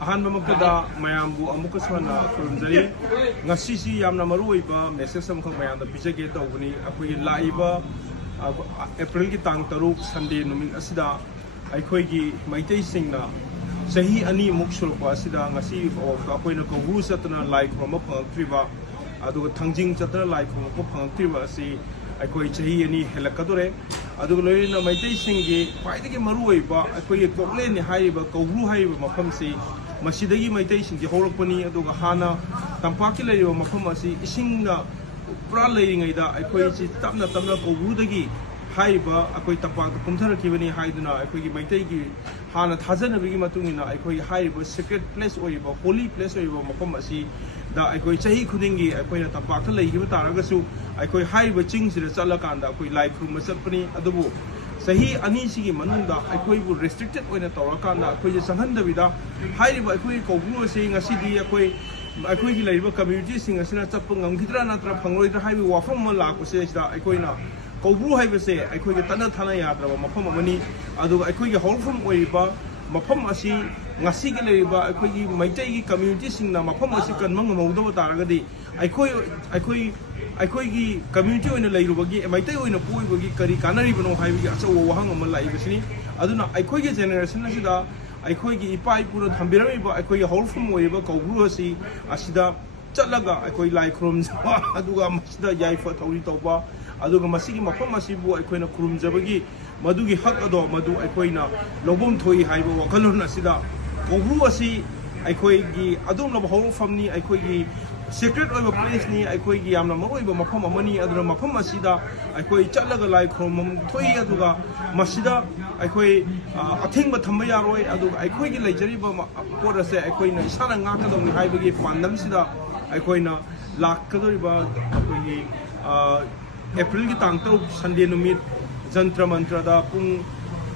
ꯑꯍꯥꯟꯕꯃꯛꯇꯗ ꯃꯌꯥꯝꯕꯨ ꯑꯃꯨꯛꯀꯁꯨ ꯍꯟꯅ ꯈꯨꯔꯨꯝꯖꯔꯤ ꯉꯁꯤꯁꯤ ꯌꯥꯝꯅ ꯃꯔꯨꯑꯣꯏꯕ ꯃꯦꯁꯦꯖ ꯑꯃꯈꯛ ꯃꯌꯥꯝꯗ ꯄꯤꯖꯒꯦ ꯇꯧꯕꯅꯤ ꯑꯩꯈꯣꯏꯒꯤ ꯂꯥꯛꯏꯕ ꯑꯦꯄ꯭ꯔꯤꯜꯒꯤ ꯇꯥꯡ 6 ꯁꯟꯗꯦ ꯅꯨꯃꯤꯠ ꯑꯁꯤꯗ ꯑꯩꯈꯣꯏꯒꯤ ꯃꯩꯇꯩꯁꯤꯡꯅ ꯆꯍꯤ ꯑꯅꯤꯃꯨꯛ ꯁꯨꯔꯛꯄ ꯑꯁꯤꯗ ꯉꯁꯤ ꯐꯥꯎꯕꯗ ꯑꯩꯈꯣꯏꯅ ꯀꯧꯕ꯭ꯔꯨ ꯆꯠꯇꯅ ꯂꯥꯏ ꯈꯨꯔꯨꯝꯕ ꯐꯪꯉꯛꯇ꯭ꯔꯤꯕ ꯑꯗꯨꯒ ꯊꯥꯡꯖꯤꯡ ꯆꯠꯇꯅ ꯂꯥꯏ ꯈꯨꯔꯨꯝꯕ ꯐꯪꯉꯛꯇ꯭ꯔꯤꯕ ꯑꯁꯤ ꯑꯩꯈꯣꯏ ꯆꯍꯤ ꯑꯅꯤ ꯍꯦꯜꯂꯛꯀꯗꯣꯔꯦ ꯑꯗꯨꯒ ꯂꯣꯏꯅꯅ ꯃꯩꯇꯩꯁꯤꯡꯒꯤ ꯈ꯭ꯋꯥꯏꯗꯒꯤ ꯃꯔꯨꯑꯣꯏꯕ ꯑꯩꯈꯣꯏꯒꯤ ꯀꯣꯛꯂꯦꯟꯅꯤ ꯍꯥꯏꯔꯤꯕ ꯀꯧꯕ꯭ꯔꯨ ꯍꯥꯏꯔꯤꯕ ꯃꯐꯝꯁꯤ ꯃꯁꯤꯗꯒꯤ ꯃꯩꯇꯩꯁꯤꯡꯁꯤ ꯍꯧꯔꯛꯄꯅꯤ ꯑꯗꯨꯒ ꯍꯥꯟꯅ ꯇꯝꯄꯥꯛꯀꯤ ꯂꯩꯔꯤꯕ ꯃꯐꯝ ꯑꯁꯤ ꯏꯁꯤꯡꯅ ꯄꯨꯔꯥ ꯂꯩꯔꯤꯉꯩꯗ ꯑꯩꯈꯣꯏꯁꯤ ꯇꯞꯅ ꯇꯞꯅ ꯀꯧꯕ꯭ꯔꯨꯗꯒꯤ ꯍꯥꯏꯔꯤꯕ ꯑꯩꯈꯣꯏ ꯇꯝꯄꯥꯛꯇ ꯀꯨꯝꯊꯔꯛꯈꯤꯕꯅꯤ ꯍꯥꯏꯗꯨꯅ ꯑꯩꯈꯣꯏꯒꯤ ꯃꯩꯇꯩꯒꯤ ꯍꯥꯟꯅ ꯊꯥꯖꯅꯕꯒꯤ ꯃꯇꯨꯡ ꯏꯟꯅ ꯑꯩꯈꯣꯏꯒꯤ ꯍꯥꯏꯔꯤꯕ ꯁꯤꯀ꯭ꯔꯦꯠ ꯄ꯭ꯂꯦꯁ ꯑꯣꯏꯔꯤꯕ ꯍꯣꯂꯤ ꯄ꯭ꯂꯦꯁ ꯑꯣꯏꯔꯤꯕ ꯃꯐꯝ ꯑꯁꯤꯗ ꯑꯩꯈꯣꯏ ꯆꯍꯤ ꯈꯨꯗꯤꯡꯒꯤ ꯑꯩꯈꯣꯏꯅ ꯇꯝꯄꯥꯛꯇ ꯂꯩꯈꯤꯕ ꯇꯥꯔꯒꯁꯨ ꯑꯩꯈꯣꯏ ꯍꯥꯏꯔꯤꯕ ꯆꯤꯡꯁꯤꯗ ꯆꯠꯂꯀꯥꯟꯗ ꯑꯩꯈꯣꯏ ꯂꯥꯏ ꯈꯨꯔꯨꯝꯕ ꯆꯠꯄꯅꯤ ꯑꯗꯨꯕꯨ ꯆꯍꯤ ꯑꯅꯤꯁꯤꯒꯤ ꯃꯅꯨꯡꯗ ꯑꯩꯈꯣꯏꯕꯨ ꯔꯦꯁꯇ꯭ꯔꯤꯛꯇꯦꯠ ꯑꯣꯏꯅ ꯇꯧꯔꯀꯥꯟꯗ ꯑꯩꯈꯣꯏꯁꯦ ꯆꯪꯍꯟꯗꯕꯤꯗ ꯍꯥꯏꯔꯤꯕ ꯑꯩꯈꯣꯏꯒꯤ ꯀꯧꯕ꯭ꯔꯨ ꯑꯁꯤ ꯉꯁꯤꯗꯤ ꯑꯩꯈꯣꯏꯒꯤ ꯂꯩꯔꯤꯕ ꯀꯝꯃ꯭ꯌꯨꯅꯤꯇꯤꯁꯤꯡ ꯑꯁꯤꯅ ꯆꯠꯄ ꯉꯝꯈꯤꯗ꯭ꯔꯥ ꯅꯠꯇ꯭ꯔ ꯐꯪꯂꯣꯏꯗ꯭ꯔꯥ ꯍꯥꯏꯕꯒꯤ ꯋꯥꯐꯝ ꯑꯃ ꯂꯥꯛꯄꯁꯦ ꯁꯤꯗ ꯑꯩꯈꯣꯏꯅ ꯀꯧꯕ꯭ꯔꯨ ꯍꯥꯏꯕꯁꯦ ꯑꯩꯈꯣꯏꯒꯤ ꯇꯠꯅ ꯊꯥꯅ ꯌꯥꯗ꯭ꯔꯕ ꯃꯐꯝ ꯑꯃꯅꯤ ꯑꯗꯨꯒ ꯑꯩꯈꯣꯏꯒꯤ ꯍꯧꯔꯛꯐꯝ ꯑꯣꯏꯔꯤꯕ ꯃꯐꯝ ꯑꯁꯤ ꯉꯁꯤꯒꯤ ꯂꯩꯔꯤꯕ ꯑꯩꯈꯣꯏꯒꯤ ꯃꯩꯇꯩꯒꯤ ꯀꯝꯃ꯭ꯌꯨꯅꯤꯇꯤꯁꯤꯡꯅ ꯃꯐꯝ ꯑꯁꯤ ꯀꯟꯕ ꯉꯝꯍꯧꯗꯕ ꯇꯥꯔꯒꯗꯤ ꯑꯩꯈꯣꯏꯒꯤ ꯀꯝꯃ꯭ꯌꯨꯅꯤꯇꯤ ꯑꯣꯏꯅ ꯂꯩꯔꯨꯕꯒꯤ ꯃꯩꯇꯩ ꯑꯣꯏꯅ ꯄꯣꯛꯏꯕꯒꯤ ꯀꯔꯤ ꯀꯥꯟꯅꯔꯤꯕꯅꯣ ꯍꯥꯏꯕꯒꯤ ꯑꯆꯧꯕ ꯋꯥꯍꯪ ꯑꯃ ꯂꯥꯛꯏꯕꯁꯤꯅꯤ ꯑꯗꯨꯅ ꯑꯩꯈꯣꯏꯒꯤ ꯖꯦꯅꯦꯔꯦꯁꯟ ꯑꯁꯤꯗ ꯑꯩꯈꯣꯏꯒꯤ ꯏꯄꯥ ꯏꯄꯨꯅ ꯊꯝꯕꯤꯔꯝꯃꯤꯕ ꯑꯩꯈꯣꯏꯒꯤ ꯍꯧꯔꯛꯐꯝ ꯑꯣꯏꯔꯤꯕ ꯀꯧꯕ꯭ꯔꯨ ꯑꯁꯤꯗ ꯆꯠꯂꯒ ꯑꯩꯈꯣꯏ ꯂꯥꯏ ꯈꯨꯔꯨꯝꯖꯕ ꯑꯗꯨꯒ ꯃꯁꯤꯗ ꯌꯥꯏꯐ ꯊꯧꯔꯤ ꯇꯧꯕ ꯑꯗꯨꯒ ꯃꯁꯤꯒꯤ ꯃꯐꯝ ꯑꯁꯤꯕꯨ ꯑꯩꯈꯣꯏꯅ ꯈꯨꯔꯨꯝꯖꯕꯒꯤ ꯃꯗꯨꯒꯤ ꯍꯛ ꯑꯗꯣ ꯃꯗꯨ ꯑꯩꯈꯣꯏꯅ ꯂꯧꯐꯝ ꯊꯣꯛꯏ ꯍꯥꯏꯕ ꯋꯥꯈꯜꯂꯣꯟ ꯑꯁꯤꯗ ꯀꯧꯕ꯭ꯔꯨ ꯑꯁꯤ ꯑꯩꯈꯣꯏꯒꯤ ꯑꯗꯨꯝꯂꯕ ꯍꯧꯔꯛꯐꯝꯅꯤ ꯑꯩꯈꯣꯏꯒꯤ ꯁꯤꯀ꯭ꯔꯦꯠ ꯑꯣꯏꯕ ꯄ꯭ꯂꯦꯁꯅꯤ ꯑꯩꯈꯣꯏꯒꯤ ꯌꯥꯝꯅ ꯃꯔꯨꯑꯣꯏꯕ ꯃꯐꯝ ꯑꯃꯅꯤ ꯑꯗꯨꯅ ꯃꯐꯝ ꯑꯁꯤꯗ ꯑꯩꯈꯣই ꯆꯠꯂꯒ ꯂꯥꯏ ꯈꯨꯔꯨꯝꯐꯝ ꯊꯣꯛꯏ ꯑꯗꯨꯒ ꯃꯁꯤꯗ ꯑꯩꯈꯣꯏ ꯑꯊꯤꯡꯕ ꯊꯝꯕ ꯌꯥꯔꯣꯏ ꯑꯗꯨꯒ ꯑꯩꯈꯣꯏꯒꯤ ꯂꯩꯖꯔꯤꯕ ꯄꯣꯠ ꯑꯁꯦ ꯑꯩꯈꯣꯏꯅ ꯏꯁꯥꯅ ꯉꯥꯛꯀꯗꯧꯅꯤ ꯍꯥꯏꯕꯒꯤ ꯄꯥꯟꯗꯝꯁꯤꯗ ꯑꯩꯈꯣꯏꯅ ꯂꯥꯛꯀꯗꯧꯔꯤꯕ ꯑꯩꯈꯣꯏꯒꯤ ꯑꯦꯄ꯭ꯔꯤꯜꯒꯤ ꯇꯥꯡ 6 ꯁꯟꯗे ꯅꯨꯃꯤꯠ ꯖꯟꯇ꯭ꯔ ꯃꯟꯇ꯭ꯔꯗ ꯄꯨꯡ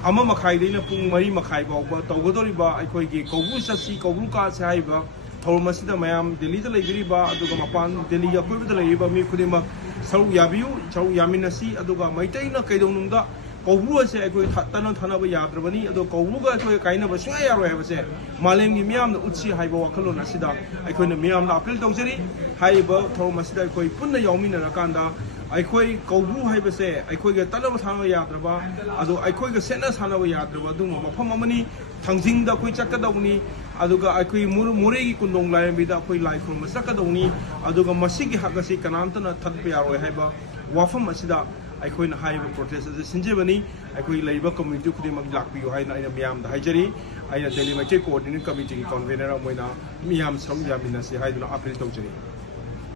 1:30ꯗꯩꯅ ꯄꯨꯡ 4:30 ꯐꯥꯎꯕ ꯇꯧꯒꯗꯧꯔꯤꯕ ꯑꯩꯈꯣꯏꯒꯤ ꯀꯧꯕ꯭ꯔꯨ ꯆꯠꯁꯤ ꯀꯧꯕ꯭ꯔु ꯀꯥꯁꯤ ꯍꯥꯏꯕ ꯊꯧꯔꯝ ꯑꯁꯤꯗ ꯃꯌꯥꯝ ꯗꯦꯜꯂꯤꯗ ꯂꯩꯕꯤꯔꯤꯕ ꯑꯗꯨꯒ ꯃꯄꯥꯟ ꯗꯦꯜꯂꯤꯒꯤ ꯑꯀꯣꯏꯕꯗ ꯂꯩꯔꯤꯕ ꯃꯤ ꯈꯨꯗꯤꯡꯃꯛ ꯁꯔꯨꯛ ꯌꯥꯕꯤꯌꯨ ꯁꯔꯨꯛ ꯌꯥꯃꯤꯟꯅꯁꯤ ꯑꯗꯨꯒ ꯃꯩꯇꯩꯅ ꯀꯩꯗꯧꯅꯨꯡꯗ ꯀꯧꯕ꯭ꯔु ꯑꯁꯦ ꯑꯩꯈꯣꯏ ꯇꯠꯅ ꯊꯥꯅꯕ ꯌꯥꯗ꯭ꯔꯕꯅꯤ ꯑꯗꯣ ꯀꯧꯕ꯭रुꯒ ꯑꯩꯈꯣꯏ ꯀꯥꯏꯅꯕ ꯁꯨꯡꯌꯥ ꯌꯥꯔꯣꯏ ꯍꯥꯏꯕꯁꯦ ꯃꯥꯂꯦꯝꯒꯤ ꯃꯤꯌꯥꯝꯅ ꯎꯠꯁꯤ ꯍꯥꯏꯕ ꯋꯥꯈꯜꯂꯣꯟ ꯑꯁꯤꯗ ꯑꯩꯈꯣꯏꯅ ꯃꯤꯌꯥꯝꯅ ꯑꯄꯤꯜ ꯇꯧꯖꯔꯤ ꯍꯥꯏꯔꯤꯕ ꯊꯧꯔꯝ ꯑꯁꯤꯗ ꯑꯩꯈꯣꯏ ꯄꯨꯟꯅ ꯌꯥꯎꯃꯤꯟꯅꯔꯀꯥꯟꯗ ꯑꯩꯈꯣꯏ ꯀꯧꯕ꯭ꯔु ꯍꯥꯏꯕꯁꯦ ꯑꯩꯈꯣꯏꯒ ꯇꯠꯅꯕ ꯁꯥꯟꯅꯕ ꯌꯥꯗ꯭ꯔꯕ ꯑꯗꯣ ꯑꯩꯈꯣꯏꯒ ꯁꯦꯠꯅ ꯁꯥꯟꯅꯕ ꯌꯥꯗ꯭ꯔꯕ ꯑꯗꯨꯒꯨꯝꯕ ꯃꯐꯝ ꯑꯃꯅꯤ ꯊꯥꯡꯖꯤꯡꯗ ꯑꯩꯈꯣꯏ ꯆꯠꯀꯗꯧꯅꯤ ꯑꯗꯨꯒ ꯑꯩꯈꯣꯏ ꯃꯣꯔꯦꯒꯤ ꯀꯨꯟꯗꯣꯡ ꯂꯥꯏꯔꯦꯝꯕꯤꯗ ꯑꯩꯈꯣꯏ ꯂꯥꯏ ꯈꯨꯔꯨꯝꯕ ꯆꯠꯀꯗꯧꯅꯤ ꯑꯗꯨꯒ ꯃꯁꯤꯒꯤ ꯍꯛ ꯑꯁꯤ ꯀꯅꯥꯝꯇꯅ ꯊꯠꯄ ꯌꯥꯔꯣꯏ ꯍꯥꯏꯕ ꯋꯥꯐꯝ ꯑꯁꯤꯗ ꯑꯩꯈꯣꯏꯅ ꯍꯥꯏꯔꯤꯕ ꯄ꯭ꯔꯣꯇꯦꯁ ꯑꯁꯤ ꯁꯤꯟꯖꯕꯅꯤ ꯑꯩꯈꯣꯏ ꯂꯩꯔꯤꯕ ꯀꯝꯃ꯭ꯌꯨꯅꯤꯇꯤ ꯈꯨꯗꯤꯡꯃꯛ ꯂꯥꯛꯄꯤꯌꯨ ꯍꯥꯏꯅ ꯑꯩꯅ ꯃꯤꯌꯥꯝꯗ ꯍꯥꯏꯖꯔꯤ ꯑꯩꯅ ꯗꯦꯜꯂꯤ ꯃꯩꯇꯩ ꯀꯣꯑꯣꯔꯗꯤꯅꯦꯠ ꯀꯝꯃꯤꯇꯤꯒꯤ ꯀꯟꯚꯦꯅꯔ ꯑꯃ ꯑꯣꯏꯅ ꯃꯤꯌꯥꯝ ꯁꯔꯨꯛ ꯌꯥꯃꯤꯟꯅꯁꯤ ꯍꯥꯏꯗꯨꯅ ꯑꯄꯤꯜ ꯇꯧꯖꯔꯤ